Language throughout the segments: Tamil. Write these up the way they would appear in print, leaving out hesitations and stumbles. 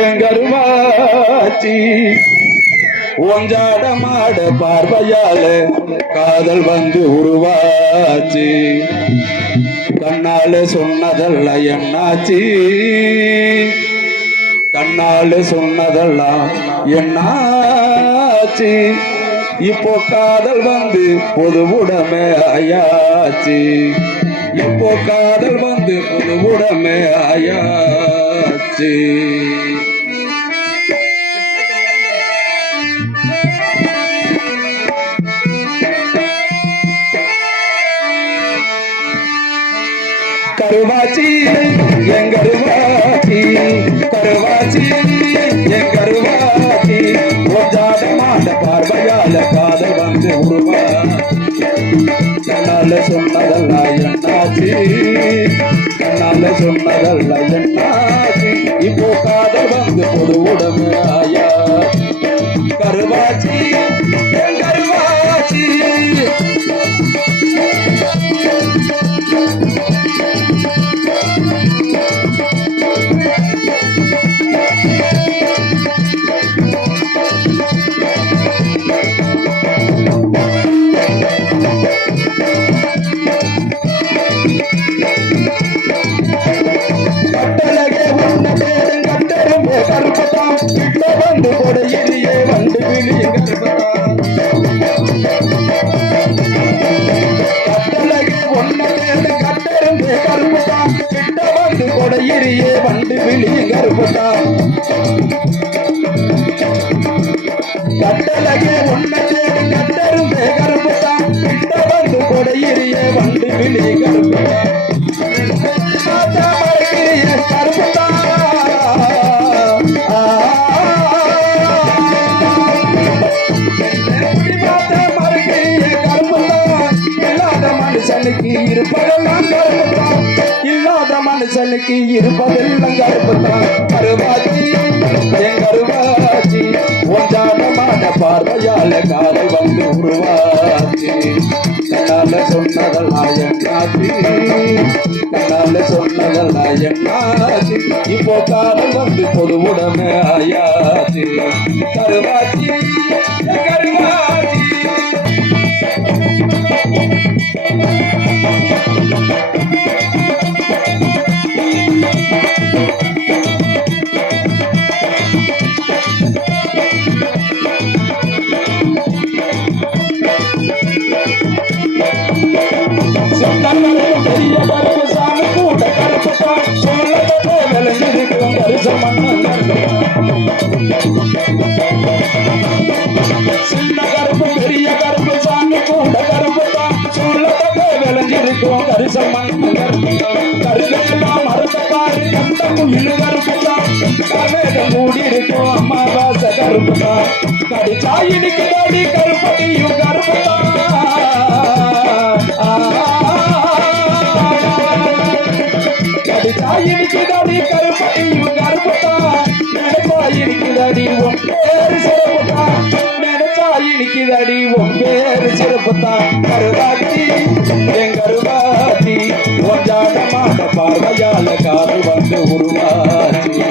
எங்கருவாச்சி ஒஞ்சாடமாட பார்வையால காதல் வந்து உருவாச்சு. கண்ணால சொன்னதல்ல என்னாச்சு, கண்ணால சொன்னதெல்லாம் என்னாச்சு. இப்போ காதல் வந்து பொதுவுடமே ஆயாச்சு. இப்போ காதல் வந்து பொதுவுடமே ஆயாச்சு. கருவாச்சி எங்கருவாச்சி, கருவாச்சி எங்கருவாச்சி ஒஞ்சாடமாட பார்வையால காதல் வந்து உருவா. கண்ணால சொன்னதெல்லாம் என்னாச்சு, கண்ணால சொன்னதெல்லாம் என்னாச்சு. இப்போ காதல் வந்து பொது உடம்பு ஆயா. கருவாச்சி எங்கருவாச்சி வந்து கொடையிலேயே வந்து விழியும் கட்டழகே ஒன்ன தேடு கட்டெரும்பு கருப்புதான். கிட்ட வந்து கொடையிலேயே வந்து விழியும் கருப்புதான். கட்டழகே ஒன்ன தேடு கட்டெரும்பு கருப்புதான். கிட்ட வந்து கொடையிலேயே வந்து விழியும் கருப்புதான். கருப்புதான் மனுஷனுக்கு இருப்பதெல்லாம் கருப்புத்தான், இல்லாத மனுஷனுக்கு இருப்பதெல்லாம் கருப்புத்தான். கருவாச்சி எங்கருவாச்சி ஒன்றாடமான பார்வையால காதல் வந்து உருவாச்சு. கண்ணால சொன்னதெல்லாம் என்னாச்சு, கண்ணால சொன்னதெல்லாம் என்னாச்சு. இப்போ காதல் வந்து பொது உடமை ஆயாச்சு. கருவாச்சி கருவாச்சி பெரிய கருப்பு சாமி கூட கருப்புத்தான். சொல்லவே விளைஞ்சிருக்கும் கரிசல் சின்ன கருப்பு பெரிய கருப்பு சாமி கூட கருப்புத்தான். சொல்லவே விளைஞ்சிருக்கும் கரிசல் கருகெல்லாம் மறுத்த பாரு கண்ட குயில் கருப்புத்தான். கருவேகம் கூடி இருக்கும் அம்மாவாச கருப்புத்தான். கடிச்சாயினிக்கு தாடி கருப்பட்டியும் கருப்புத்தான். கடிச்சாயினிக்குதாடி கருப்பட்டியும் கருப்புத்தான். நினைச்சாயினிக்குதாடி உன் பேரு சிறப்புத்தான். நினைச்சாயினிக்குதாடி உன் பேரு சிறப்புத்தான். கருவாச்சி எங்கருவாச்சி ஒன்றாடமான பார்வையால காதல் வந்து உருவாச்சு.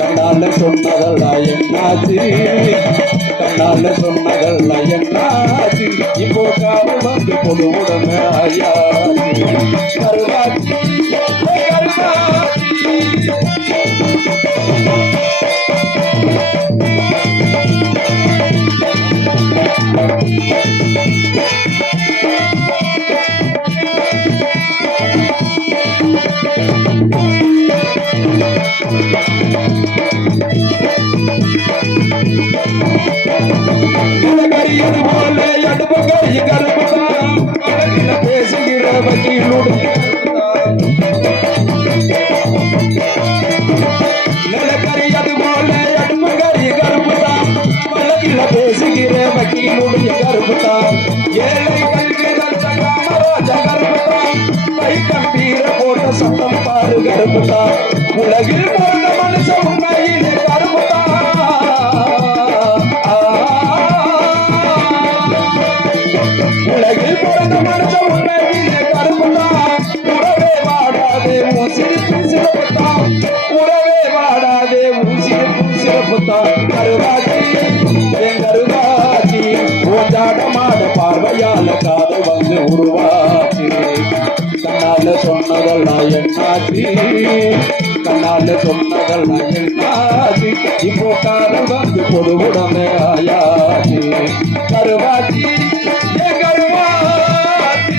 கண்ணால சொன்னதெல்லாம் என்னாச்சு, கண்ணால சொன்னதெல்லாம் என்னாச்சு. இப்போ காதல் வந்து பொது உடமை ஆயாச்சு. கருவாச்சி கரியது போல அடுப்பு கறி கருப்புதான். அழகில பேசுகிற வக்கீலுடன் நிலக்கரியது போல அடுப்பு கறி கருப்புதான். அழகில பேசுகிற வக்கீலுடைய கருப்புதான். ஏழை கல்வி தந்த காமராஜ கருப்புதான். கை கம்பீர போட்ட சத்தம் பாரு கருப்புதான். உலகில் பிறந்த மனுஷ உண்மையிலே கருப்புதான். உலகில் பிறந்த மனுஷ உண்மையிலே கருப்புதான். ஊசிக்கும் சிறப்புத்தான் கருவாச்சி என் கருவாச்சி ஓஞ்சாடமாட பார்வையால காதல் வந்து உருவாச்சு கண்ணால சொன்னதெல்லாம் என்னாச்சு கண்ணால சொன்னதெல்லாம் என்னாச்சு இப்போ காதல் வந்து பொது உடமை ஆயாச்சு கருவாச்சி என் கருவாச்சி